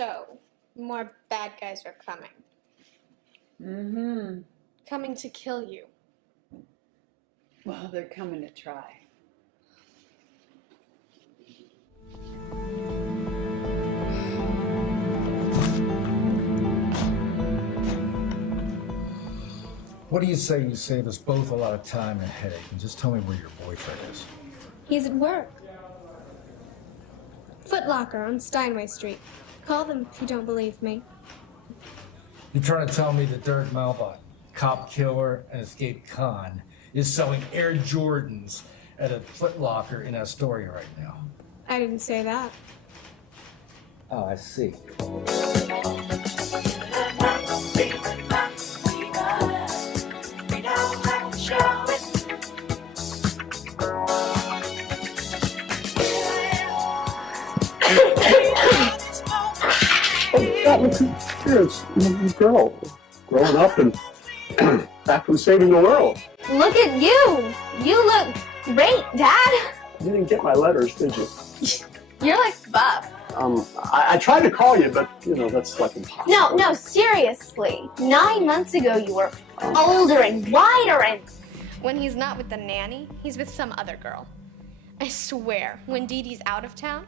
So, more bad guys are coming. Mm-hmm. Coming to kill you. Well, they're coming to try. What do you say you save us both a lot of time and headache, and just tell me where your boyfriend is? He's at work. Foot Locker on Steinway Street. Call them if you don't believe me. You're trying to tell me that Derek Malbot, cop killer and escaped con, is selling Air Jordans at a Foot Locker in Astoria right now? I didn't say that. Oh, I see. That was experience, girl, growing up and actually saving the world. Look at you! You look great, Dad! You didn't get my letters, did you? You're like buff. I tried to call you, but, that's like impossible. No, seriously. 9 months ago you were older and wider and... When he's not with the nanny, he's with some other girl. I swear, when Dee Dee's out of town,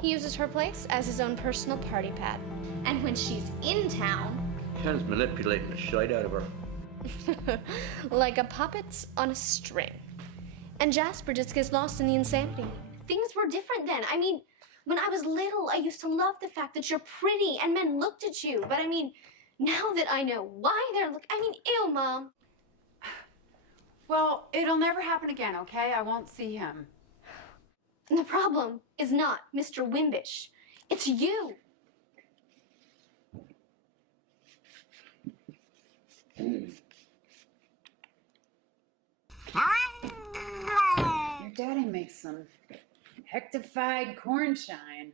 he uses her place as his own personal party pad. And when she's in town... Ken's manipulating the shite out of her. like a puppet on a string. And Jasper just gets lost in the insanity. Things were different then. I mean, when I was little, I used to love the fact that you're pretty and men looked at you. But I mean, now that I know why they're ew, Mom. Well, it'll never happen again, okay? I won't see him. The problem is not Mr. Wimbish. It's you. Your daddy makes some hectified corn shine.